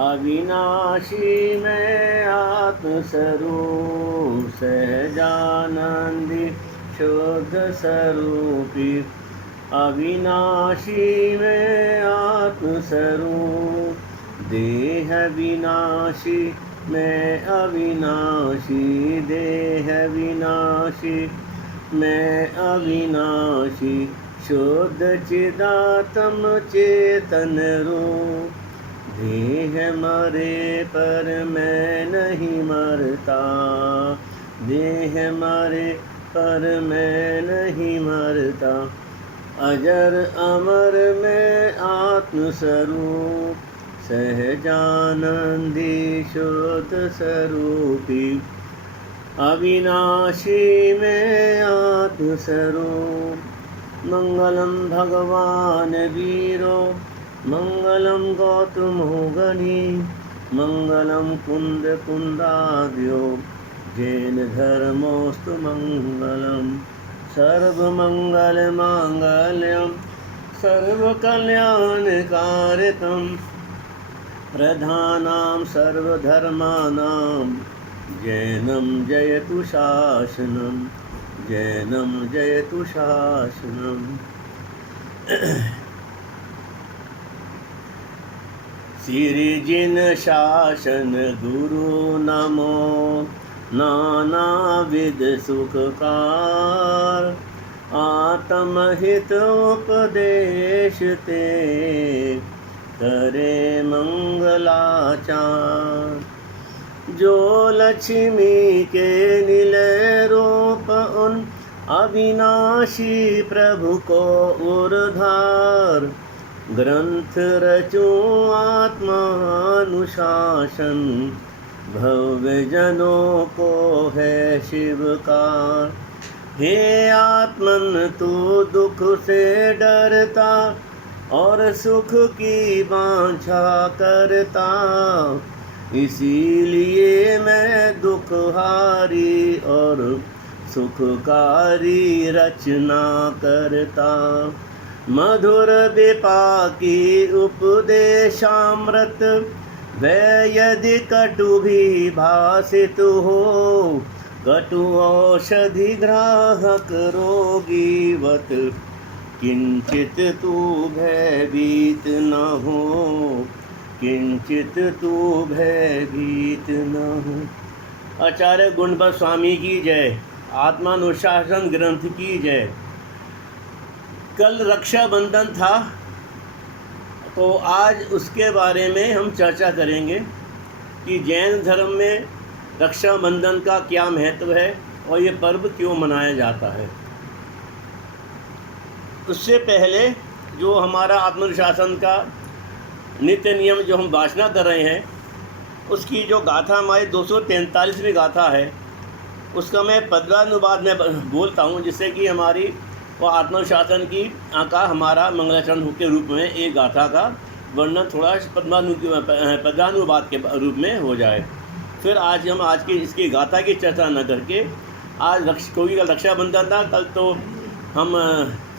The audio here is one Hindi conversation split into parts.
अविनाशी मैं आत्मस्वरूप सहजानंदी शुद्ध स्वरूपी। अविनाशी मैं आत्मस्वरूप देह विनाशी मैं अविनाशी। देह विनाशी मैं अविनाशी शुद्ध चिदात्म चेतन रूप। देह मरे पर मैं नहीं मरता। देह मरे पर मैं नहीं मरता। अजर अमर मैं आत्मस्वरूप सहजानंदी शुद्ध स्वरूपी। अविनाशी मैं आत्मस्वरूप। मंगलम भगवान वीरो मंगलम गौतमो गणी। मंगलम कुंद कुंदाद्यो जैन धर्मोस्तु मंगलम। सर्वमंगल मांगल्यम सर्वकल्याणकारितम। प्रधानां सर्वधर्माणां जैनं जयतु शासनं। जैनं जयतु शासनं। सिरिजिन शासन गुरु नमो नानाविध सुखकार। आत्महित उपदेश ते करे मंगलाचार। जो लक्ष्मी के निलय रूप उन अविनाशी प्रभु को उर्धार। ग्रंथ रचूं आत्मानुशासन भव्य जनों को है शिवकार। हे आत्मन तू दुख से डरता और सुख की वांछा करता। इसीलिए मैं दुखहारी और सुखकारी रचना करता। मधुर विपाकी उपदेशामृत वै यदि कटु भी भासित हो। कटु औषधि ग्राहक रोगीवत किंचित तू भयभीत न हो। किंचित तू भयभीत न हो। आचार्य गुणबत स्वामी की जय। आत्मानुशासन ग्रंथ की जय। कल रक्षाबंधन था तो आज उसके बारे में हम चर्चा करेंगे कि जैन धर्म में रक्षाबंधन का क्या महत्व है और ये पर्व क्यों मनाया जाता है। उससे पहले जो हमारा आत्मानुशासन का नित्य नियम जो हम वासना कर रहे हैं उसकी जो गाथा हमारी 243वीं गाथा है उसका मैं पद्यानुवाद में बोलता हूँ, जिससे कि हमारी वो आत्मानुशासन की का हमारा मंगलाचरण के रूप में एक गाथा का वर्णन थोड़ा पद्यानुवाद के रूप में हो जाए। फिर आज हम आज की इसकी गाथा की चर्चा न करके आज क्योंकि कल रक्षाबंधन था, कल तो हम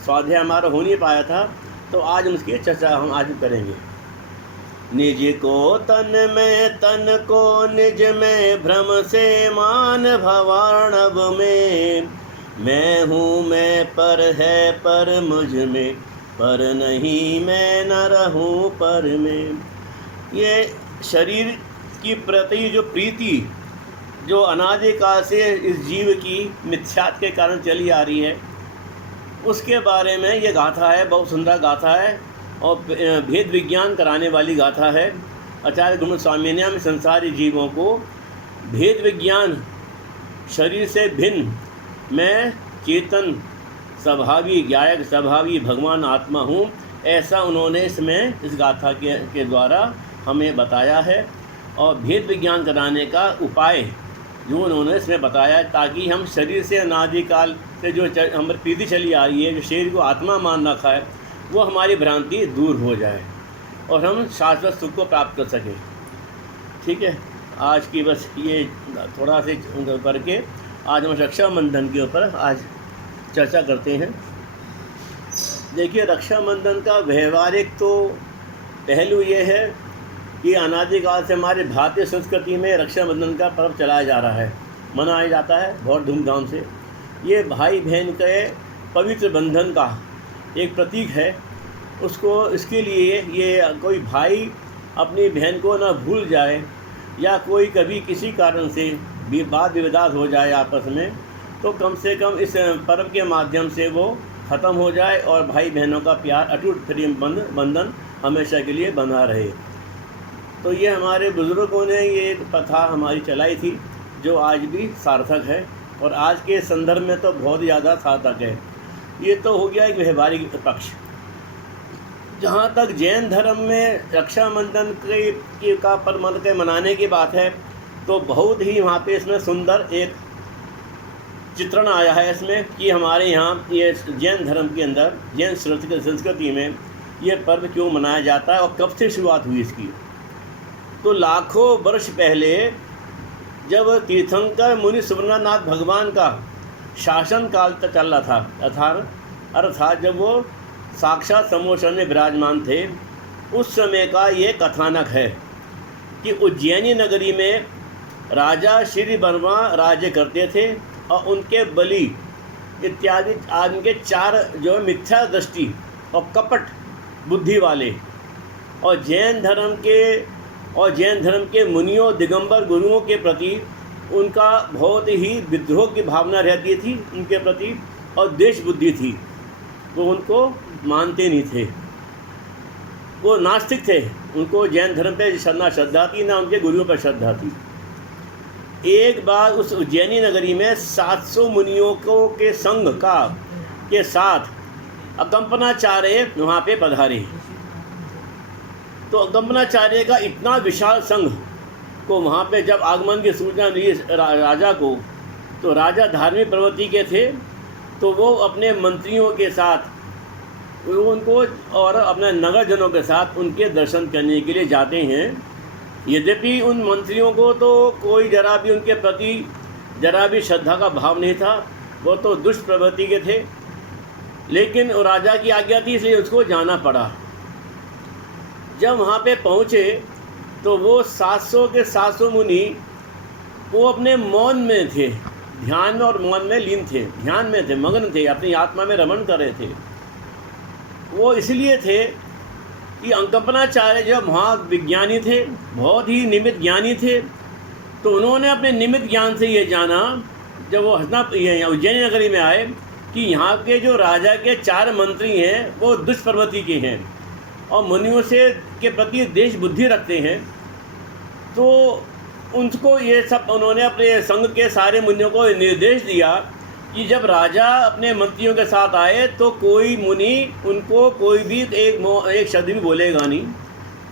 स्वाध्याय हमारा हो नहीं पाया था, तो आज हम इसकी चर्चा हम आज करेंगे। निज को तन को निज में भ्रम से मान भवार्णव में। मैं हूँ मैं पर है पर मुझ में, पर नहीं मैं न रहूँ पर में। ये शरीर की प्रति जो प्रीति जो अनादिकाल से इस जीव की मिथ्यात्व के कारण चली आ रही है उसके बारे में ये गाथा है। बहुत सुंदर गाथा है और भेद विज्ञान कराने वाली गाथा है। आचार्य गुणबत स्वामी ने हम संसारी जीवों को भेद विज्ञान शरीर से भिन्न मैं चेतन स्वभावी गायक स्वभावी भगवान आत्मा हूँ, ऐसा उन्होंने इसमें इस गाथा के द्वारा हमें बताया है। और भेद विज्ञान कराने का उपाय जो उन्होंने इसमें बताया, ताकि हम शरीर से अनादिकाल से जो हमारी प्रीति चली आ रही है, जो शरीर को आत्मा मान रखा है, वो हमारी भ्रांति दूर हो जाए और हम शाश्वत सुख को प्राप्त कर सकें। ठीक है, आज की बस ये थोड़ा से करके आज हम रक्षाबंधन के ऊपर आज चर्चा करते हैं। देखिए, रक्षाबंधन का व्यवहारिक तो पहलू ये है ये अनादिकाल से हमारे भारतीय संस्कृति में रक्षाबंधन का पर्व चलाया जा रहा है, मनाया जाता है बहुत धूमधाम से। ये भाई बहन के पवित्र बंधन का एक प्रतीक है। उसको इसके लिए ये कोई भाई अपनी बहन को ना भूल जाए, या कोई कभी किसी कारण से वाद विवाद हो जाए आपस में, तो कम से कम इस पर्व के माध्यम से वो ख़त्म हो जाए और भाई बहनों का प्यार अटूट प्रेम बंधन हमेशा के लिए बना रहे। तो ये हमारे बुज़ुर्गों ने ये प्रथा हमारी चलाई थी, जो आज भी सार्थक है और आज के संदर्भ में तो बहुत ज़्यादा सार्थक है। ये तो हो गया एक व्यवहारिक पक्ष। जहाँ तक जैन धर्म में रक्षाबंधन का पर्व के मनाने की बात है, तो बहुत ही वहाँ पे इसमें सुंदर एक चित्रण आया है इसमें कि हमारे यहाँ ये जैन धर्म के अंदर, जैन संस्कृति में ये पर्व क्यों मनाया जाता है और कब से शुरुआत हुई इसकी। तो लाखों वर्ष पहले जब तीर्थंकर मुनि सुवर्णनाथ भगवान का शासन काल तक चल रहा था, अर्थात जब वो साक्षात समोसन में विराजमान थे, उस समय का ये कथानक है कि उज्जैनी नगरी में राजा श्री वर्मा राज्य करते थे और उनके बलि इत्यादि आदि के 4 जो मिथ्या दृष्टि और कपट बुद्धि वाले और जैन धर्म के मुनियों दिगंबर गुरुओं के प्रति उनका बहुत ही विद्रोह की भावना रहती थी उनके प्रति, और देश बुद्धि थी। वो उनको मानते नहीं थे, वो नास्तिक थे। उनको जैन धर्म पे ना श्रद्धा थी, ना उनके गुरुओं पर श्रद्धा थी। एक बार उस उज्जैनी नगरी में 700 मुनियों के संघ के साथ अकंपनाचार्य वहाँ पे पधारे। तो अकंपनाचार्य का इतना विशाल संघ को वहाँ पे जब आगमन की सूचना मिली राजा को, तो राजा धार्मिक प्रवृत्ति के थे, तो वो अपने मंत्रियों के साथ उनको और अपने नगरजनों के साथ उनके दर्शन करने के लिए जाते हैं। यद्यपि उन मंत्रियों को तो कोई जरा भी उनके प्रति जरा भी श्रद्धा का भाव नहीं था, वो तो दुष्ट प्रवृत्ति के थे, लेकिन राजा की आज्ञा थी इसलिए उसको जाना पड़ा। जब वहाँ पे पहुँचे तो वो 700 के 700 मुनि वो अपने मौन में थे, ध्यान और मौन में लीन थे, ध्यान में थे, मग्न थे, अपनी आत्मा में रमण कर रहे थे। वो इसलिए थे कि अकंपनाचार्य जब वहाँ विज्ञानी थे, बहुत ही निमित्त ज्ञानी थे, तो उन्होंने अपने निमित्त ज्ञान से ये जाना, जब वो उज्जैनी नगरी में आए, कि यहाँ के जो राजा के 4 मंत्री हैं वो दुष्ट प्रवृत्ति के हैं और मुनियों से के प्रति देश बुद्धि रखते हैं। तो उनको ये सब उन्होंने अपने संघ के सारे मुनियों को निर्देश दिया कि जब राजा अपने मंत्रियों के साथ आए तो कोई मुनि उनको कोई भी एक शब्द भी बोलेगा नहीं,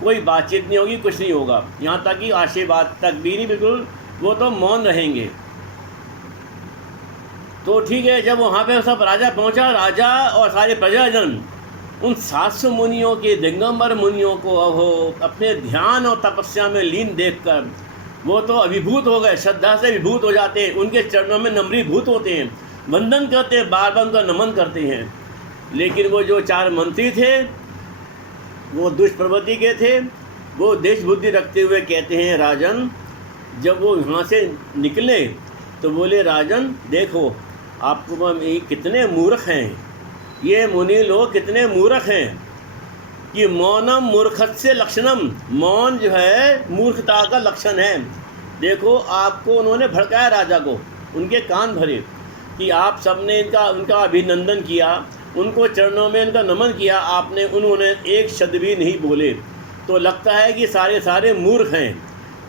कोई बातचीत नहीं होगी, कुछ नहीं होगा, यहाँ तक कि आशीर्वाद तक भी नहीं, बिल्कुल वो तो मौन रहेंगे। तो ठीक है, जब वहाँ पे सब राजा पहुँचा, राजा और सारे प्रजाजन उन 700 मुनियों के दिगंबर मुनियों को अपने ध्यान और तपस्या में लीन देखकर वो तो अभिभूत हो गए, श्रद्धा से विभूत हो जाते हैं, उनके चरणों में नम्रीभूत होते हैं, वंदन करते हैं, बार बार उनका नमन करते हैं। लेकिन वो जो 4 मंत्री थे वो दुष्ट प्रवृत्ति के थे, वो देश बुद्धि रखते हुए कहते हैं, राजन, जब वो यहाँ से निकले तो बोले, राजन देखो आपको कितने मूर्ख हैं, ये मुनि लोग कितने मूर्ख हैं कि मौनम मूर्खस्य लक्षणम, मौन जो है मूर्खता का लक्षण है। देखो आपको उन्होंने भड़काया, राजा को उनके कान भरे कि आप सबने उनका अभिनंदन किया, उनको चरणों में उनका नमन किया, उन्होंने एक शब्द भी नहीं बोले। तो लगता है कि सारे मूर्ख हैं,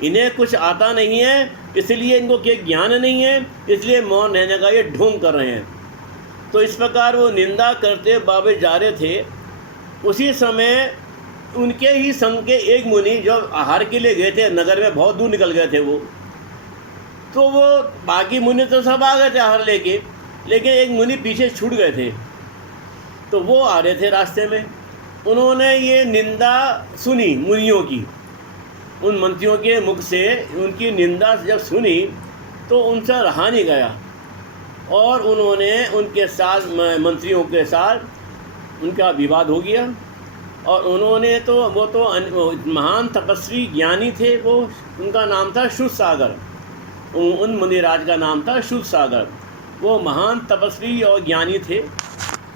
इन्हें कुछ आता नहीं है, इसलिए इनको कोई ज्ञान नहीं है, इसलिए मौन रहने का ये ढोंग कर रहे हैं। तो इस प्रकार वो निंदा करते बाबे जा रहे थे। उसी समय उनके ही संघ के एक मुनि जो आहार के लिए गए थे, नगर में बहुत दूर निकल गए थे वो, तो वो बाकी मुनि तो सब आ गए थे आहार लेके, लेकिन एक मुनि पीछे छूट गए थे। तो वो आ रहे थे रास्ते में, उन्होंने ये निंदा सुनी मुनियों की, उन मंत्रियों के मुख से उनकी निंदा जब सुनी तो उनसे रहा नहीं गया और उन्होंने उनके साथ मंत्रियों के साथ उनका विवाद हो गया और उन्होंने तो वो महान तपस्वी ज्ञानी थे, वो उनका नाम था शूरसागर। उन मुनिराज का नाम था शूरसागर। वो महान तपस्वी और ज्ञानी थे।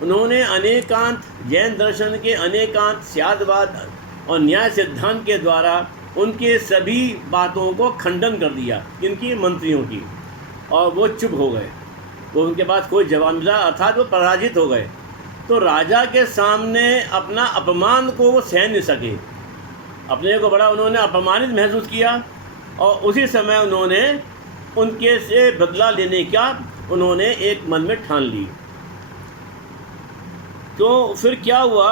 उन्होंने अनेकांत जैन दर्शन के अनेकांत स्यादवाद और न्याय सिद्धांत के द्वारा उनके सभी बातों को खंडन कर दिया, इनकी मंत्रियों की, और वो चुप हो गए। वो उनके पास कोई जवाब मिला, अर्थात वो पराजित हो गए। तो राजा के सामने अपना अपमान को वो सहन नहीं सके, अपने को बड़ा उन्होंने अपमानित महसूस किया, और उसी समय उन्होंने उनके से बदला लेने का उन्होंने एक मन में ठान ली। तो फिर क्या हुआ,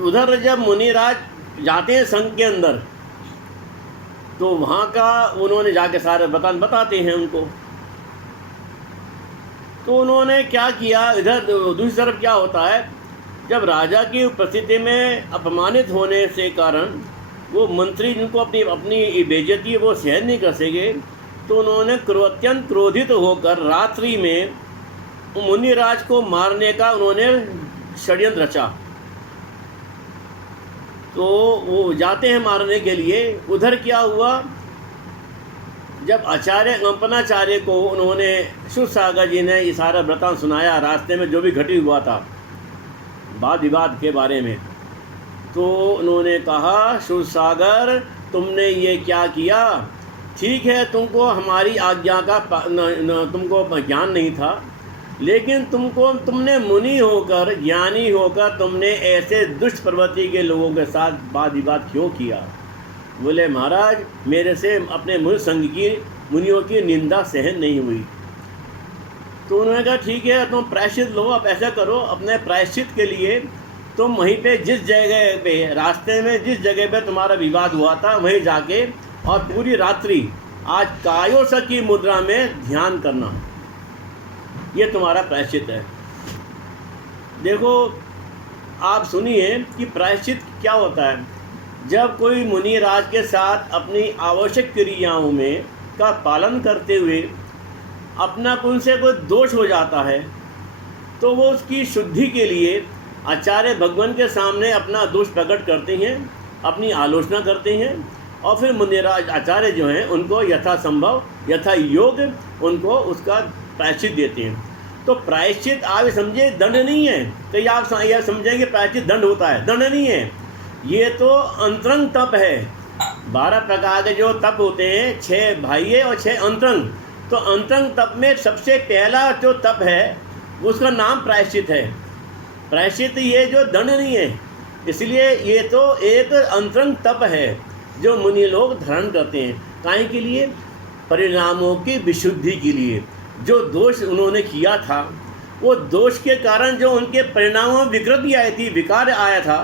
उधर जब मुनिराज जाते हैं संघ के अंदर, तो वहाँ का उन्होंने जाके सारे बताते हैं उनको। तो उन्होंने क्या किया, इधर दूसरी तरफ क्या होता है, जब राजा की उपस्थिति में अपमानित होने से कारण वो मंत्री जिनको अपनी बेइज्जती वो सहन नहीं कर सके, तो उन्होंने अत्यंत क्रोधित होकर रात्रि में मुनिराज को मारने का उन्होंने षड्यंत्र रचा। तो वो जाते हैं मारने के लिए। उधर क्या हुआ, जब आचार्य कंपनाचार्य को उन्होंने शूरसागर जी ने ये सारा वृतांत सुनाया, रास्ते में जो भी घटित हुआ था वाद विवाद के बारे में, तो उन्होंने कहा, शूरसागर तुमने ये क्या किया, ठीक है तुमको हमारी आज्ञा का तुमको ज्ञान नहीं था, लेकिन तुमने मुनि होकर ज्ञानी होकर तुमने ऐसे दुष्ट प्रवृत्ति के लोगों के साथ वाद विवाद क्यों किया। बोले महाराज मेरे से अपने मुनि संघ की मुनियों की निंदा सहन नहीं हुई। तो उन्होंने कहा ठीक है तुम प्रायश्चित लो, आप ऐसा करो, अपने प्रायश्चित के लिए तुम वहीं पे जिस जगह पे रास्ते में जिस जगह पे तुम्हारा विवाद हुआ था वहीं जाके और पूरी रात्रि आज कायोस की मुद्रा में ध्यान करना, ये तुम्हारा प्रायश्चित है। देखो आप सुनिए कि प्रायश्चित क्या होता है। जब कोई मुनिराज के साथ अपनी आवश्यक क्रियाओं में का पालन करते हुए अपना उनसे कोई दोष हो जाता है, तो वो उसकी शुद्धि के लिए आचार्य भगवान के सामने अपना दोष प्रकट करते हैं, अपनी आलोचना करते हैं, और फिर मुनिराज आचार्य जो हैं उनको यथासंभव यथा योग उनको उसका प्रायश्चित देते हैं। तो प्रायश्चित आप समझे दंड नहीं है। कई आप यह समझेंगे प्रायश्चित दंड होता है, दंड नहीं है, ये तो अंतरंग तप है। 12 प्रकार के जो तप होते हैं, 6 बाह्य और 6 अंतरंग। तो अंतरंग तप में सबसे पहला जो तप है उसका नाम प्रायश्चित है। प्रायश्चित ये जो दंड नहीं है, इसलिए ये तो एक अंतरंग तप है जो मुनि लोग धारण करते हैं। काहे के लिए? परिणामों की विशुद्धि के लिए। जो दोष उन्होंने किया था, वो दोष के कारण जो उनके परिणामों में विकृति आई थी, विकार आया था,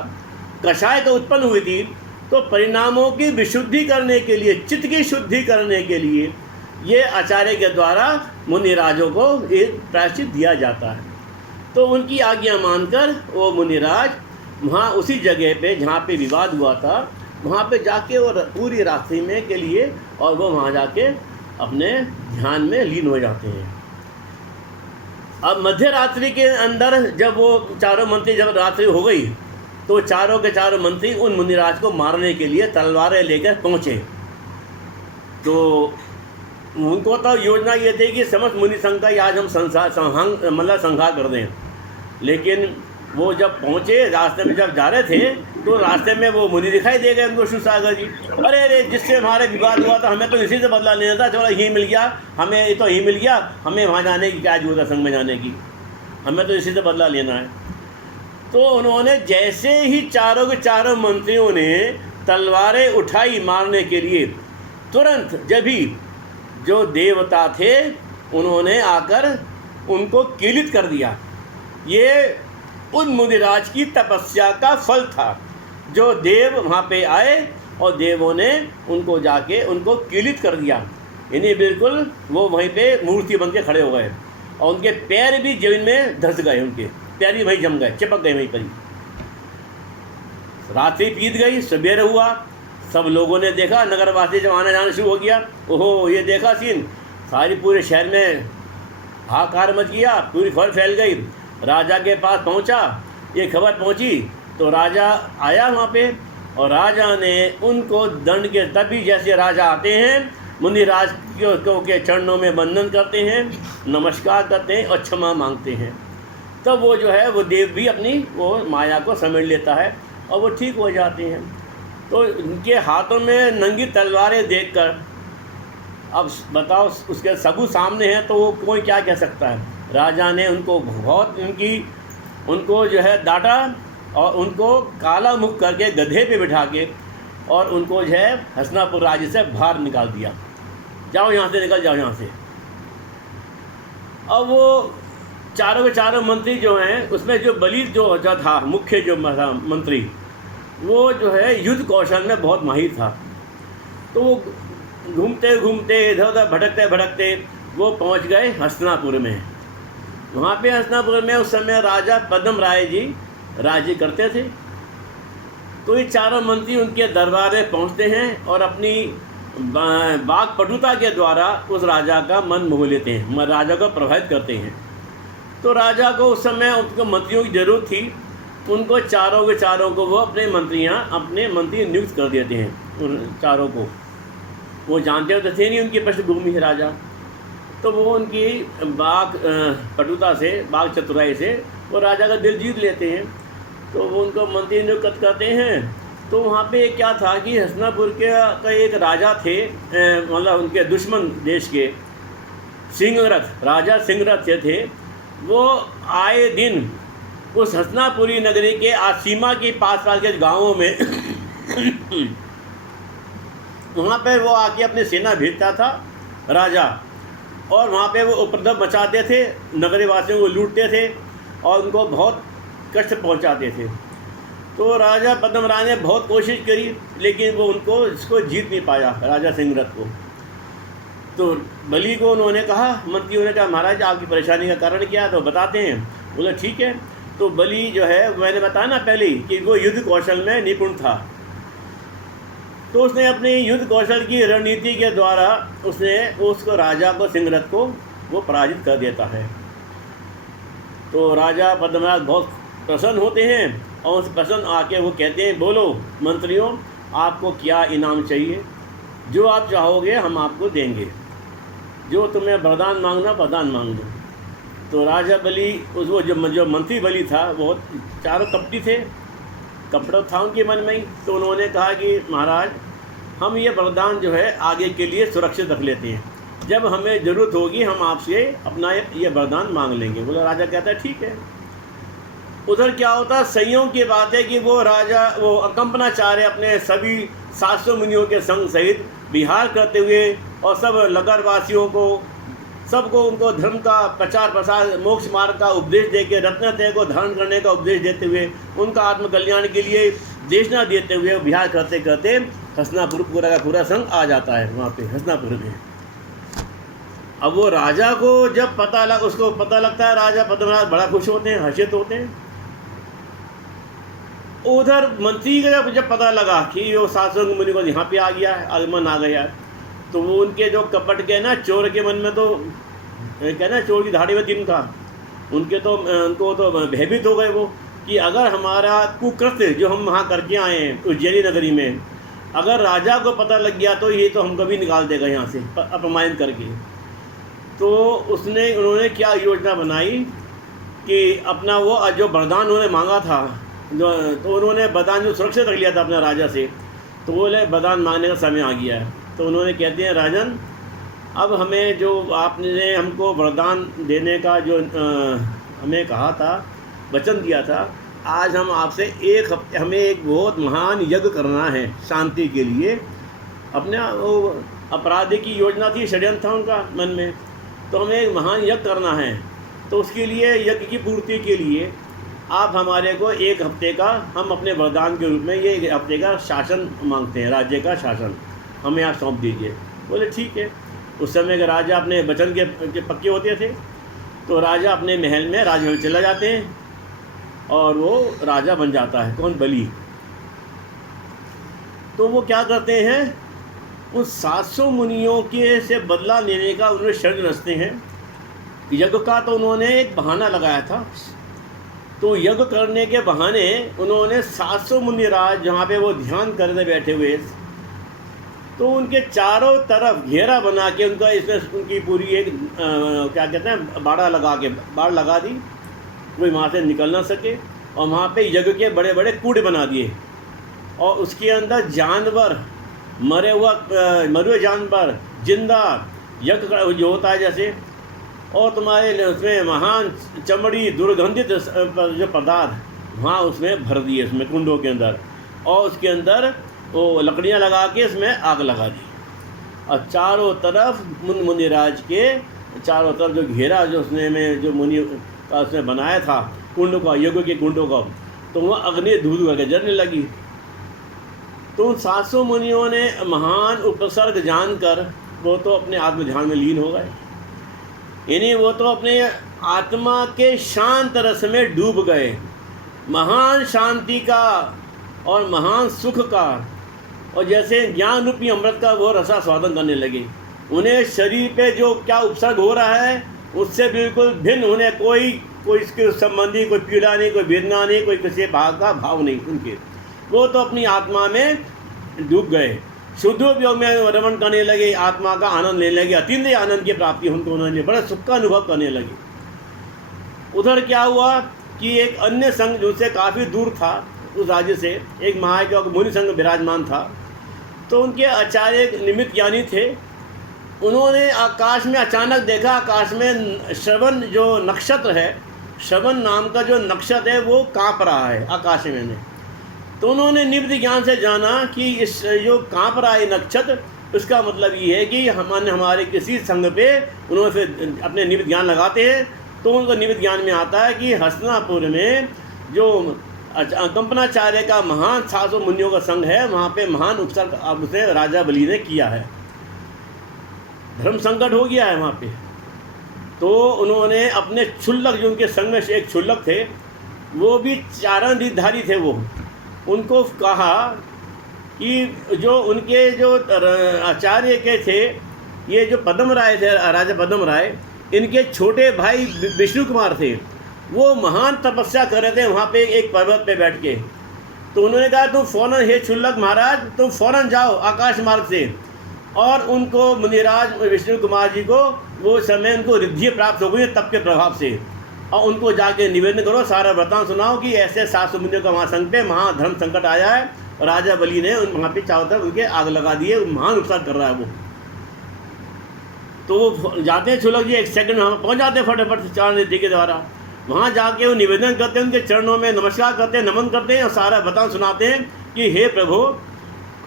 कषाय का उत्पन्न हुई थी, तो परिणामों की विशुद्धि करने के लिए, चित्त की शुद्धि करने के लिए ये आचार्य के द्वारा मुनिराजों को एक प्रायश्चित दिया जाता है। तो उनकी आज्ञा मानकर वो मुनिराज वहाँ उसी जगह पे जहाँ पे विवाद हुआ था वहाँ पे जाके और पूरी रात्रि में के लिए और वो वहाँ जाके अपने ध्यान में लीन हो जाते हैं। अब मध्य रात्रि के अंदर जब वो चारों मंत्री, जब रात्रि हो गई तो चारों के चारों मंत्री उन मुनिराज को मारने के लिए तलवारें लेकर पहुँचे। तो उनको तो योजना ये थी कि समस्त मुनि संघ का आज हम संहार कर दें। लेकिन वो जब पहुँचे, रास्ते में जब जा रहे थे तो रास्ते में वो मुनि दिखाई दे गए उनको, शूरसागर जी। अरे अरे जिससे हमारे विवाद हुआ था हमें तो इसी से बदला लेना था, चलो यही मिल गया, हमें ये तो यही मिल गया, हमें वहाँ जाने की क्या जरूरत है, संघ में जाने की, हमें तो इसी से बदला लेना है। तो उन्होंने जैसे ही चारों के चारों मंत्रियों ने तलवारें उठाई मारने के लिए, तुरंत जब ही जो देवता थे उन्होंने आकर उनको कीलित कर दिया। ये उन मुनिराज की तपस्या का फल था। जो देव वहाँ पे आए और देवों ने उनको जाके उनको कीलित कर दिया, यानी बिल्कुल वो वहीं पे मूर्ति बन के खड़े हो गए और उनके पैर भी जमीन में धंस गए, उनके पैर भी वहीं जम गए, चिपक गए वहीं पर ही। रात्रि बीत गई, सवेरे हुआ, सब लोगों ने देखा, नगरवासी जब आना जाना शुरू हो गया, ओहो ये देखा सीन, सारी पूरे शहर में हाहाकार मच गया, पूरी खबर फैल गई। राजा के पास पहुंचा, ये खबर पहुंची तो राजा आया वहाँ पे, और राजा ने उनको दंड के तभी जैसे राजा आते हैं मुनिराज के चरणों में वंदन करते हैं, नमस्कार करते हैं और क्षमा मांगते हैं, तब वो जो है वो देव भी अपनी वो माया को समेट लेता है और वो ठीक हो जाते हैं। तो उनके हाथों में नंगी तलवारें देखकर अब बताओ, उसके सबूत सामने हैं तो वो कोई क्या कह सकता है। राजा ने उनको बहुत उनको जो है डांटा और उनको काला मुख करके गधे पे बिठा के और उनको जो है हसनापुर राज्य से बाहर निकाल दिया, जाओ यहाँ से, निकल जाओ यहाँ से। अब वो चारों के चारों मंत्री जो हैं उसमें जो बलि जो था मुख्य जो मंत्री, वो जो है युद्ध कौशल में बहुत माहिर था। तो वो घूमते घूमते इधर उधर भटकते भटकते वो पहुंच गए हस्तिनापुर में। वहाँ पे हस्तिनापुर में उस समय राजा पद्म राय जी राज्य करते थे। तो ये चारों मंत्री उनके दरबार में पहुँचते हैं और अपनी वाक्पटुता के द्वारा उस राजा का मन मोह लेते हैं, राजा को प्रभावित करते हैं। तो राजा को उस समय उनको मंत्रियों की ज़रूरत थी, उनको चारों के चारों को वो अपने मंत्री नियुक्त कर देते हैं। उन चारों को वो जानते तो थे नहीं उनकी पृष्ठभूमि है राजा, तो वो उनकी पटुता से, बाग चतुराई से वो राजा का दिल जीत लेते हैं। तो वो उनको मंत्री नियुक्त करते हैं। तो वहाँ पे क्या था कि हस्तिनापुर का एक राजा थे, मतलब उनके दुश्मन देश के सिंहरथ, राजा सिंहरथ थे। वो आए दिन उस हस्तिनापुरी नगरी के सीमा के पास के गांवों में वहाँ पे वो आके अपनी सेना भेजता था राजा, और वहाँ पे वो उपद्रव मचाते थे, नगरी वासियों को लूटते थे और उनको बहुत कष्ट पहुँचाते थे। तो राजा पद्म राय ने बहुत कोशिश करी, लेकिन वो इसको जीत नहीं पाया, राजा सिंहरथ को। तो बलि को उन्होंने कहा, मंत्रियों ने कहा महाराज आपकी परेशानी का कारण क्या है, तो बताते हैं। बोले ठीक है। तो बलि जो है, मैंने बताया ना पहले ही कि वो युद्ध कौशल में निपुण था। तो उसने अपनी युद्ध कौशल की रणनीति के द्वारा उसको राजा को, सिंहरथ को वो पराजित कर देता है। तो राजा पद्मराज बहुत प्रसन्न होते हैं और उस प्रसन्न आके वो कहते हैं, बोलो मंत्रियों आपको क्या इनाम चाहिए, जो आप चाहोगे हम आपको देंगे, जो तुम्हें वरदान मांगना वरदान मांग लो। तो राजा बलि वो जो मंत्री बलि था वो चारों कपटी थे, कपड़ा था उनके मन में ही। तो उन्होंने कहा कि महाराज हम ये वरदान जो है आगे के लिए सुरक्षित रख लेते हैं, जब हमें ज़रूरत होगी हम आपसे अपना ये वरदान मांग लेंगे। बोला राजा कहता है ठीक है। उधर क्या होता, संयोग की बात है कि वो राजा वो अकंपनाचार्य अपने सभी 700 मुनियों के संग सहित विहार करते हुए और सब नगरवासियों को सबको उनको धर्म का प्रचार प्रसार, मोक्ष मार्ग का उपदेश देके, रत्नत्रय को धारण करने का उपदेश देते हुए, उनका आत्मकल्याण के लिए देशना देते हुए विहार करते करते हस्तिनापुर पूरा का पूरा संघ आ जाता है वहाँ पे हस्तिनापुर में। अब वो राजा को जब उसको पता लगता है, राजा पद्मराज बड़ा खुश होते हैं, हर्षित होते हैं। उधर मंत्री का जब पता लगा कि वो 700 मुनि को यहाँ पे आ गया है, आगमन आ गया, तो वो उनके जो कपट के ना चोर के मन में तो कहना चोर की धाड़ी में दिन था, उनको तो भयभीत हो गए वो कि अगर हमारा कुकृत्य जो हम वहाँ करके आए हैं उज्जैनी नगरी में, अगर राजा को पता लग गया तो ये तो हम कभी निकाल देगा यहाँ से अपमानित करके। तो उन्होंने क्या योजना बनाई कि अपना वो जो वरदान उन्होंने मांगा था, तो उन्होंने वरदान जो सुरक्षित रख लिया था अपने राजा से, तो बोले वरदान मांगने का समय आ गया है। तो उन्होंने कहते हैं राजन, अब हमें जो आपने हमको वरदान देने का जो हमें कहा था, वचन दिया था, आज हम आपसे एक हफ्ते हमें एक बहुत महान यज्ञ करना है शांति के लिए। अपने वो अपराधी की योजना थी, षड्यंत्र था उनका मन में, तो हमें एक महान यज्ञ करना है। तो उसके लिए यज्ञ की पूर्ति के लिए आप हमारे को एक हफ्ते का, हम अपने वरदान के रूप में ये एक हफ्ते का शासन मांगते हैं, राज्य का शासन हमें आप सौंप दीजिए। बोले ठीक है। उस समय के राजा अपने वचन के पक्के होते थे, तो राजा अपने महल में राजमहल चला जाते हैं और वो राजा बन जाता है, कौन, बलि। तो वो क्या करते हैं, उस 700 मुनियों के से बदला लेने का उन्होंने षड्यंत्र रचते हैं। यज्ञ का तो उन्होंने एक बहाना लगाया था तो यज्ञ करने के बहाने उन्होंने 700 मुनिराज जहाँ पे वो ध्यान करने बैठे हुए, तो उनके चारों तरफ घेरा बना के उनका इसमें उनकी पूरी एक क्या कहते हैं बाड़ लगा दी, कोई वहाँ से निकल ना सके। और वहाँ पे यज्ञ के बड़े बड़े कूड़े बना दिए, और उसके अंदर जानवर, मरे हुए जानवर, जिंदा यज्ञ जो होता है जैसे, और तुम्हारे उसमें महान चमड़ी दुर्गंधित जो पदार्थ वहाँ उसमें भर दिए, उसमें कुंडों के अंदर, और उसके अंदर वो लकड़ियाँ लगा के इसमें आग लगा दी। और चारों तरफ मुनिराज के चारों तरफ जो घेरा जो उसने में जो मुनि का उसने बनाया था कुंड का, यज्ञ के कुंडों का, तो वह अग्नि धूध करके जलने लगी। तो उन 700 मुनियों ने महान उपसर्ग जानकर वो तो अपने आत्म ध्यान में लीन हो गए, यानी वो तो अपने आत्मा के शांत रस में डूब गए, महान शांति का और महान सुख का, और जैसे ज्ञान रूपी अमृत का वो रसा स्वादन करने लगे। उन्हें शरीर पे जो क्या उपसर्ग हो रहा है उससे बिल्कुल भिन्न, उन्हें कोई इसके संबंधी कोई पीड़ा नहीं, कोई वेदना नहीं, कोई किसी भाग का भाव नहीं उनके। वो तो अपनी आत्मा में डूब गए, शुद्ध योग में रमण करने लगे, आत्मा का आनंद लेने लगे, अतीन्द्रिय आनंद की प्राप्ति उनको उन्होंने बड़ा सुख का अनुभव करने लगे। उधर क्या हुआ कि एक अन्य संघ जिनसे काफ़ी दूर था, उस राज्य से एक महायोग मुनि संघ विराजमान था। तो उनके आचार्य निमित्त ज्ञानी थे, उन्होंने आकाश में अचानक देखा, आकाश में श्रवण जो नक्षत्र है, श्रवण नाम का जो नक्षत्र है वो काँप रहा है आकाश में। तो उन्होंने निमित्त ज्ञान से जाना कि इस जो काँप रहा है नक्षत्र, उसका मतलब ये है कि हमारे किसी संघ पे उन्होंने फिर अपने निमित्त ज्ञान लगाते हैं। तो उनको निमित्त ज्ञान में आता है कि हस्तिनापुर में जो कंपनाचार्य का महान 700 मुनियों का संघ है, वहाँ पे महान उपसर्ग उसने राजा बलि ने किया है, धर्म संकट हो गया है वहाँ पे। तो उन्होंने अपने क्षुल्लक, जो उनके संघ में एक क्षुल्लक थे, वो भी चारणधारी थे, वो उनको कहा कि जो उनके जो आचार्य के थे, ये जो पद्म राय थे, राजा पद्म राय, इनके छोटे भाई विष्णु कुमार थे, वो महान तपस्या कर रहे थे वहाँ पे एक पर्वत पे बैठ के। तो उन्होंने कहा तुम फ़ौरन, हे क्षुल्लक महाराज, तुम फ़ौरन जाओ आकाश मार्ग से, और उनको मुनिराज विष्णु कुमार जी को वो समय उनको रिद्धि प्राप्त हो गई तप के प्रभाव से, और उनको जाके निवेदन करो, सारा वृतांत सुनाओ कि ऐसे 700 मुनियों का वहाँ संग पे महाधर्म संकट आया है, और राजा बलि ने वहाँ पे चारों तरफ उनके आग लगा दिए, महान उपसर्ग कर रहा है वो। तो वो जाते हैं क्षुल्लक जी, एक सेकंड में वहाँ पहुँच जाते हैं फटाफट चारण रिद्धि के द्वारा। वहाँ जाके वो निवेदन करते हैं, उनके चरणों में नमस्कार करते हैं, नमन करते हैं, और सारा वृतांत सुनाते हैं कि हे प्रभु,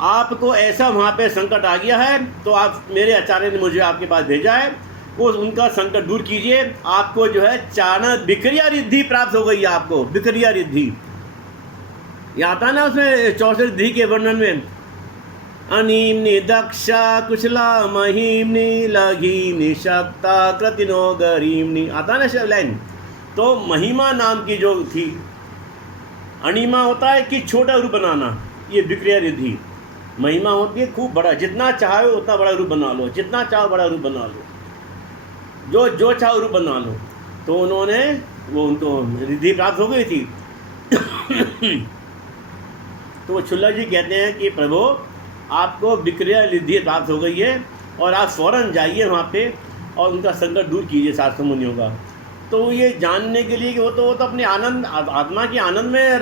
आपको ऐसा वहाँ पे संकट आ गया है, तो आप, मेरे आचार्य ने मुझे आपके पास भेजा है, वो उनका संकट दूर कीजिए। आपको जो है चारण विक्रिया रिद्धि प्राप्त हो गई है, आपको विक्रिया रिद्धि। ये आता है ना उसमें 64 रिद्धि के वर्णन में, अनीमनि दक्षा कुशला महीमनि लघीमनि शक्ता कृतिनो गरीमनि, आता है ना लाइन। तो महिमा नाम की जो थी, अनिमा होता है कि छोटा रूप बनाना, ये विक्रिया रिद्धि। महिमा होती है खूब बड़ा, जितना चाहो उतना बड़ा रूप बना लो, जितना चाहो बड़ा रूप बना लो, जो चाहो रूप बना लो। तो उन्होंने वो, उनको रिद्धि प्राप्त हो गई थी। तो वो क्षुल्लक जी कहते हैं कि प्रभु, आपको विक्रिया रिद्धि प्राप्त हो गई है, और आप फ़ौरन जाइए वहाँ पे और उनका संकट दूर कीजिए 700 मुनियों का। तो ये जानने के लिए कि वो तो अपने आनंद, आत्मा के आनंद में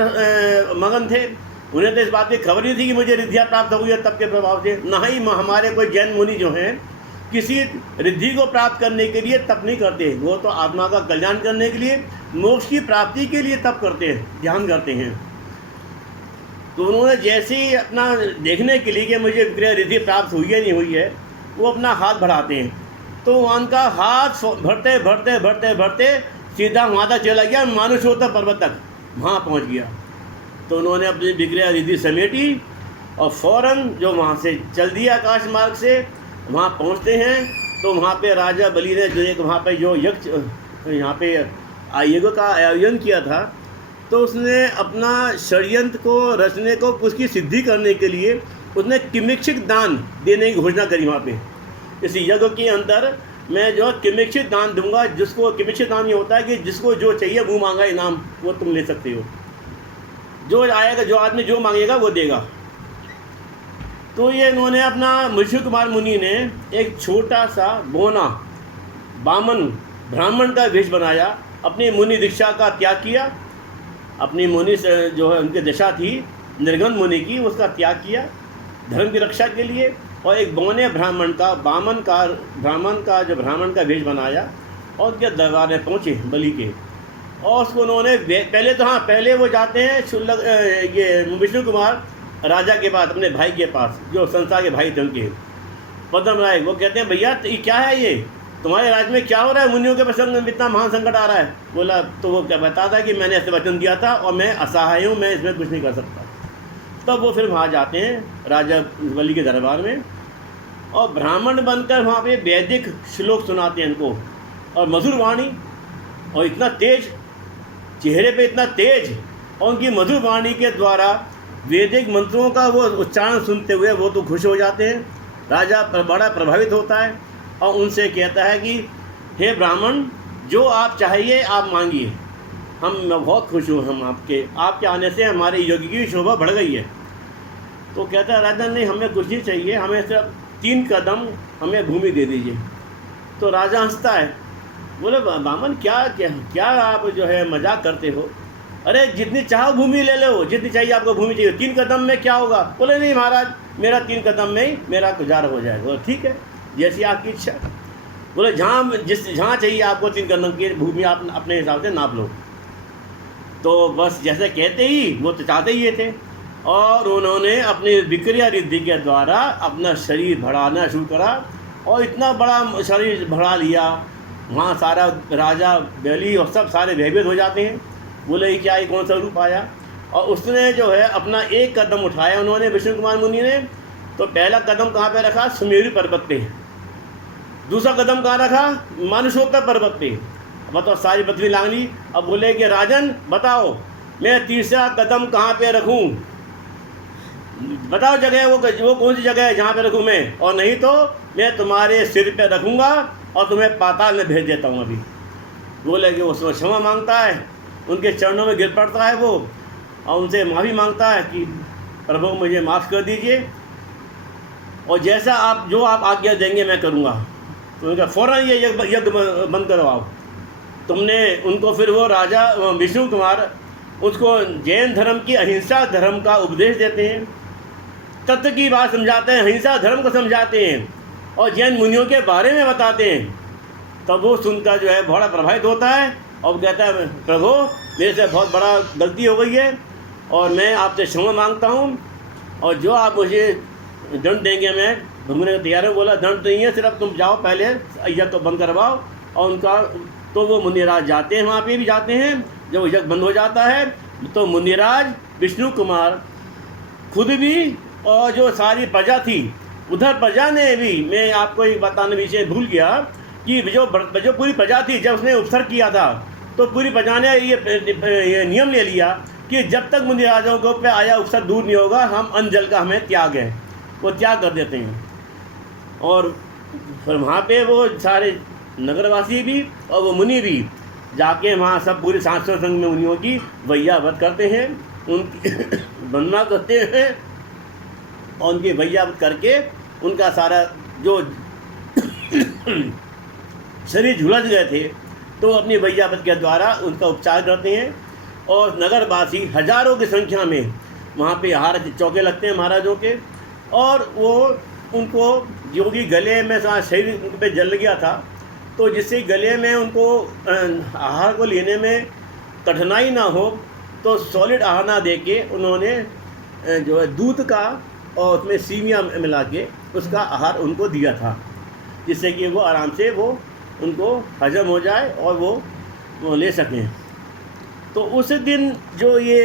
मगन थे, उन्हें तो इस बात की खबर ही थी कि मुझे रिद्धियाँ प्राप्त हो गई है तप के प्रभाव से। ना ही हमारे कोई जैन मुनि जो हैं किसी रिद्धि को प्राप्त करने के लिए तप नहीं करते, वो तो आत्मा का कल्याण करने के लिए, मोक्ष की प्राप्ति के लिए तप करते हैं, ध्यान करते हैं। तो उन्होंने जैसे ही अपना देखने के लिए कि मुझे विक्रिया रिद्धि प्राप्त हुई है नहीं हुई है, वो अपना हाथ बढ़ाते हैं। तो उनका हाथ भरते भरते भरते भरते सीधा वहाँ तक चला गया, मानुषोत्तर पर्वत तक वहाँ पहुँच गया। तो उन्होंने अपनी विक्रिया रिद्धि समेटी और फ़ौरन जो वहाँ से चल दिया आकाश मार्ग से, वहाँ पहुँचते हैं। तो वहाँ पे राजा बलि ने जो एक वहाँ पे जो यज्ञ, यहाँ पे यज्ञ का आयोजन किया था, तो उसने अपना षड्यंत्र को रचने को, उसकी सिद्धि करने के लिए उसने किमिक्षिक दान देने की घोषणा करी वहाँ पे। इस यज्ञ के अंदर मैं जो किमिक्षित दान दूंगा, जिसको किमिक्षित दान ये होता है कि जिसको जो चाहिए मुँह मांगा इनाम वो तुम ले सकते हो, जो आएगा, जो आदमी जो मांगेगा वो देगा। तो ये इन्होंने अपना मुंशी कुमार मुनि ने एक छोटा सा बोना बामन ब्राह्मण का वेश बनाया, अपनी मुनि दीक्षा का त्याग किया, अपनी मुनि से जो है उनकी दशा थी निर्गन मुनि की, उसका त्याग किया धर्म की रक्षा के लिए, और एक बौने ब्राह्मण का ब्राह्मण का वेश बनाया और उनके दरबार में पहुँचे बलि के। और उसको उन्होंने पहले वो जाते हैं ये विष्णु कुमार राजा के पास, अपने भाई के पास, जो संसार के भाई थे उनके पद्म राय। वो कहते हैं भैया ये क्या है, ये तुम्हारे राज्य में क्या हो रहा है, मुनियों के प्रसंग इतना महान संकट आ रहा है। बोला तो वो क्या बताता कि मैंने ऐसे वचन दिया था और मैं असहाय हूँ, मैं इसमें कुछ नहीं कर सकता। तब वो फिर वहाँ जाते हैं राजा बलि के दरबार में, और ब्राह्मण बनकर वहाँ पे वैदिक श्लोक सुनाते हैं इनको, और मधुर वाणी, और इतना तेज चेहरे पे, इतना तेज, और उनकी मधुर वाणी के द्वारा वैदिक मंत्रों का वो उच्चारण सुनते हुए वो तो खुश हो जाते हैं। राजा बड़ा प्रभावित होता है और उनसे कहता है कि हे ब्राह्मण, जो आप चाहिए आप मांगिए, हम बहुत खुश हूँ, हम आपके आने से हमारे यज्ञ की शोभा बढ़ गई है। तो कहता है राजा नहीं, हमें कुछ नहीं चाहिए, हमें सिर्फ 3 कदम हमें भूमि दे दीजिए। तो राजा हंसता है, बोले ब्राह्मण क्या आप जो है मजाक करते हो, अरे जितनी चाहो भूमि ले लो, जितनी चाहिए आपको भूमि चाहिए, 3 कदम में क्या होगा। बोले नहीं महाराज, मेरा 3 कदम में ही मेरा गुजारा हो जाएगा। बोले ठीक है, जैसी आपकी इच्छा। बोले जहाँ चाहिए आपको 3 कदम की भूमि आप अपने हिसाब से नाप लो। तो बस जैसे कहते ही वो तो चाहते ही ये थे, और उन्होंने अपनी विक्रिया रिद्धि के द्वारा अपना शरीर बढ़ाना शुरू करा, और इतना बड़ा शरीर बढ़ा लिया, वहाँ सारा राजा बलि और सब सारे भयभीत हो जाते हैं। बोले ये क्या, ये कौन सा रूप आया। और उसने जो है अपना 1 कदम उठाया उन्होंने, विष्णु कुमार मुनि ने। तो पहला कदम कहाँ पे रखा, सुमेरु पर्वत पे। दूसरा कदम कहाँ रखा, मानसोत्तर पर्वत पे। बताओ, सारी पृथ्वी लांग ली। अब बोले कि राजन बताओ मैं तीसरा कदम कहाँ पे रखूँ, बताओ जगह वो कौन सी जगह है जहाँ पे रखूँ मैं, और नहीं तो मैं तुम्हारे सिर पे रखूँगा और तुम्हें पाताल में भेज देता हूँ अभी। बोले कि उसमें क्षमा मांगता है, उनके चरणों में गिर पड़ता है वो, और उनसे माफ़ी मांगता है कि प्रभु मुझे माफ़ कर दीजिए, और जैसा आप आज्ञा देंगे मैं करूँगा। तो उनका फ़ौरन ये यज्ञ बंद करवाओ। तुमने उनको फिर वो राजा विष्णु कुमार उसको जैन धर्म की अहिंसा धर्म का उपदेश देते हैं, तत्व की बात समझाते हैं, अहिंसा धर्म को समझाते हैं, और जैन मुनियों के बारे में बताते हैं। तब वो सुनकर जो है बड़ा प्रभावित होता है और कहता है प्रभु मेरे से बहुत बड़ा गलती हो गई है और मैं आपसे क्षमा मांगता हूँ, और जो आप मुझे दंड देंगे मैं घूमने को तैयार हूँ। बोला दंड नहीं है, सिर्फ तुम जाओ पहले यज्ञ को बंद करवाओ। और उनका तो वो मुनिराज जाते हैं, वहाँ पे भी जाते हैं। जब यज्ञ बंद हो जाता है तो मुनिराज विष्णु कुमार खुद भी और जो सारी प्रजा थी, उधर प्रजा ने भी, मैं आपको एक बताने विषय भूल गया कि जो पूरी प्रजा थी, जब उसने उपसर्ग किया था तो पूरी प्रजा ने ये नियम ले लिया कि जब तक मुनिराजों को पे आया उपसर्ग दूर नहीं होगा, हम अन्न जल का हमें त्याग है, वो त्याग कर देते हैं। और फिर वहाँ पे वो सारे नगरवासी भी और वो मुनि भी जाके वहाँ सब पूरे सांस्कृतिक संघ में मुनियों की वैयावत करते हैं, उनकी वंदना करते हैं, और उनकी वैयावत करके उनका सारा जो शरीर झुलस गए थे तो अपनी वैयावत के द्वारा उनका उपचार करते हैं। और नगरवासी हजारों की संख्या में वहाँ पे आहार चौके लगते हैं महाराजों के, और वो उनको जो कि गले में शरीर पे जल गया था, तो जिससे गले में उनको आहार को लेने में कठिनाई ना हो, तो सॉलिड आहार ना दे के उन्होंने जो है दूध का और उसमें सीमिया मिला के उसका आहार उनको दिया था, जिससे कि वो आराम से वो उनको हजम हो जाए और वो ले सकें। तो उस दिन जो ये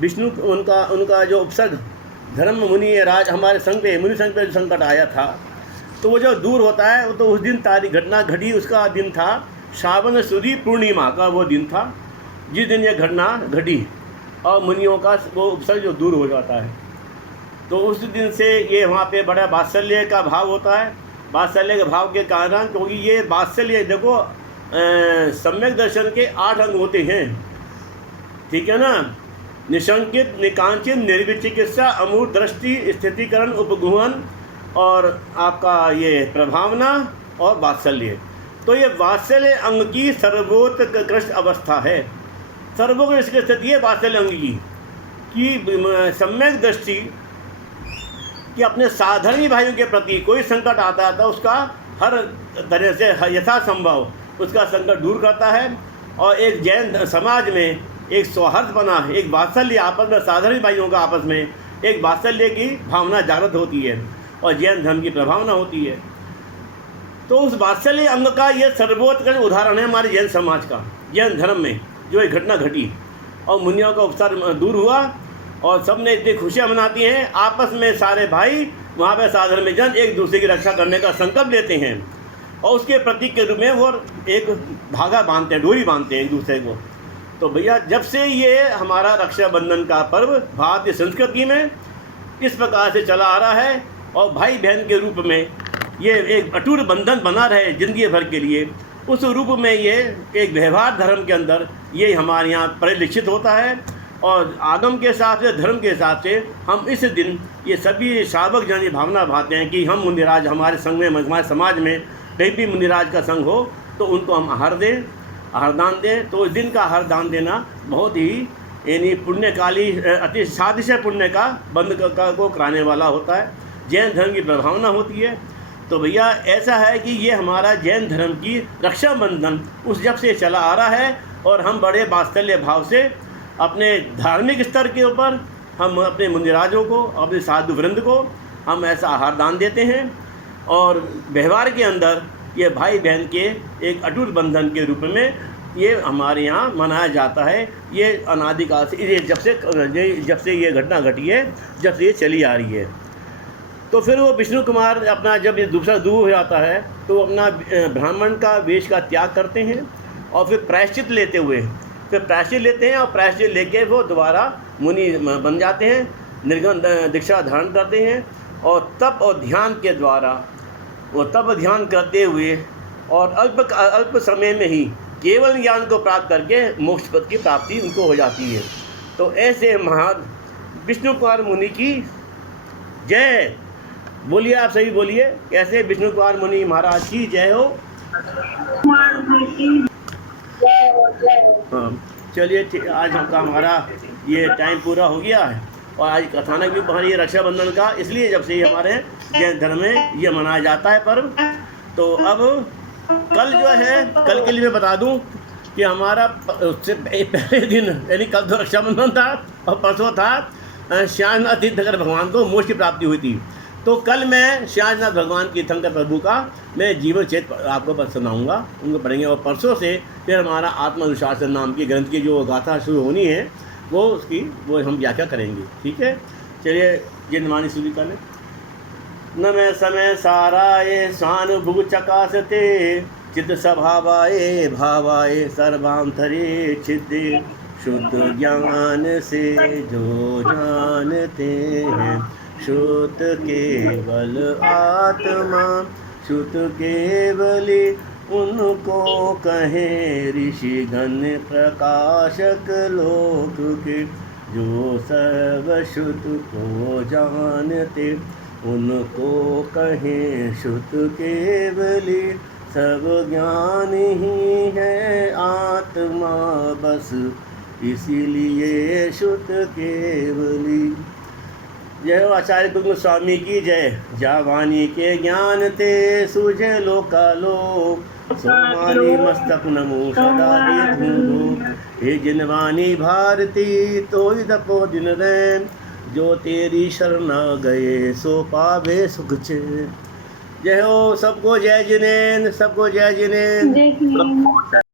विष्णु उनका जो उपसर्ग धर्म मुनि राज हमारे संघ पे मुनि संघ पे जो संकट आया था, तो वो जो दूर होता है, वो तो उस दिन तारीख घटना घटी, उसका दिन था श्रावण शुदी पूर्णिमा का वो दिन था जिस दिन ये घटना घटी, और मुनियों का वो उपसर्ग जो दूर हो जाता है। तो उस दिन से ये वहाँ पे बड़ा वात्सल्य का भाव होता है, वात्सल्य के भाव के कारण, क्योंकि ये वात्सल्य देखो सम्यक दर्शन के 8 अंग होते हैं, ठीक है ना। निशंकित, निकांचित, निर्विचिकित्सा, अमूर्त दृष्टि, स्थितिकरण, उपगुहन और आपका ये प्रभावना और वात्सल्य। तो ये वात्सल्य अंग की सर्वोत्कृष्ट अवस्था है, सर्वोत्कृष्ट स्थिति है वात्सल्य अंग की सम्यक दृष्टि कि अपने साधारण भाइयों के प्रति कोई संकट आता है तो उसका हर तरह से यथासंभव उसका संकट दूर करता है। और एक जैन समाज में एक सौहार्द बना, एक वात्सल्य आपस में, साधारण भाइयों का आपस में एक वात्सल्य की भावना जागृत होती है और जैन धर्म की प्रभावना होती है। तो उस वात्सल्य अंग का ये सर्वोत्कृष्ट उदाहरण है हमारे जैन समाज का, जैन धर्म में जो एक घटना घटी और मुनियों का उपचार दूर हुआ और सब ने इतनी खुशियाँ मनाती हैं। आपस में सारे भाई वहाँ पे साधारण में जन एक दूसरे की रक्षा करने का संकल्प लेते हैं और उसके प्रतीक के रूप में वो एक धागा बांधते हैं, डोरी बांधते हैं एक दूसरे को। तो भैया जब से ये हमारा रक्षाबंधन का पर्व भारतीय संस्कृति में इस प्रकार से चला आ रहा है और भाई बहन के रूप में ये एक अटूट बंधन बना रहे जिंदगी भर के लिए, उस रूप में ये एक व्यवहार धर्म के अंदर ये हमारे यहाँ परिलक्षित होता है। और आगम के हिसाब से, धर्म के हिसाब से हम इस दिन ये सभी श्रावक जन ये भावना भाते हैं कि हम मुनिराज हमारे संघ में, हमारे समाज में कहीं भी मुनिराज का संघ हो तो उनको हम आहार दें, आहारदान दें। तो इस दिन का आहार दान देना बहुत ही यानी पुण्यकाली, अति साधिश पुण्य का बंद को कराने वाला होता है, जैन धर्म की प्रभावना होती है। तो भैया ऐसा है कि ये हमारा जैन धर्म की रक्षाबंधन उस जब से चला आ रहा है और हम बड़े वात्सल्य भाव से अपने धार्मिक स्तर के ऊपर हम अपने मुनिराजों को, अपने साधु वृंद को हम ऐसा आहार दान देते हैं और व्यवहार के अंदर ये भाई बहन के एक अटूट बंधन के रूप में ये हमारे यहाँ मनाया जाता है। ये अनादिकाल से, ये जब से ये घटना घटी है, जब से ये चली आ रही है। तो फिर वो विष्णु कुमार अपना जब ये दूसरा दूर हो जाता है तो वो अपना ब्राह्मण का वेश का त्याग करते हैं और फिर प्रायश्चित लेते हैं और प्रायश्चित लेके वो दोबारा मुनि बन जाते हैं, निर्गुण दीक्षा धारण करते हैं और तप और ध्यान के द्वारा वो तप ध्यान करते हुए और अल्प समय में ही केवल ज्ञान को प्राप्त करके मोक्ष पद की प्राप्ति उनको हो जाती है। तो ऐसे महान विष्णु कुमार मुनि की जय। बोलिए, आप सही बोलिए, कैसे विष्णु कुमार मुनि महाराज की जय हो। हाँ चलिए, आज हमारा ये टाइम पूरा हो गया है और आज कथानक भी हमारी रक्षाबंधन का, इसलिए जब से ये हमारे जैन धर्म में ये मनाया जाता है पर्व। तो अब कल जो है, कल के लिए मैं बता दूं कि हमारा उससे पहले दिन यानी कल तो रक्षाबंधन था और परसों था श्यामनाथ तीर्थंकर भगवान को मोक्ष की प्राप्ति हुई थी। तो कल मैं श्यामनाथ भगवान की तीर्थंकर प्रभु का मैं जीवन चरित्र आपको सुनाऊंगा, उनको पढ़ेंगे। और परसों से फिर हमारा आत्मानुशासन नाम की ग्रंथ की जो गाथा शुरू होनी है वो हम व्याख्या करेंगे, ठीक है। चलिए जिनवाणी शुरू करें। न मैं समय साराए स्वानुभुग चकासते चित्त स्वभावाए भावाए सर्वांतरे छिद्दे शुद्ध ज्ञान से जो जानते हैं शुद्ध केवल आत्मा शुद्ध केवली उनको कहें ऋषिगण प्रकाशक लोक के जो सर्व शुद्ध को जानते उनको कहें शुद्ध केवली सब ज्ञान ही है आत्मा बस इसीलिए शुद्ध केवली। जय हो आचार्य कुंग स्वामी की जय। जावानी के ज्ञान ते सूझे लोकालोक सोमानी मस्तक नमो सदा दे धूंधो हे जिनवानी भारती तो दपो दिन रैन जो तेरी शरण गए सो पावे सुख चैन। जय हो, सबको जय जिनेन्द्र, सबको जय जिनेन्द्र।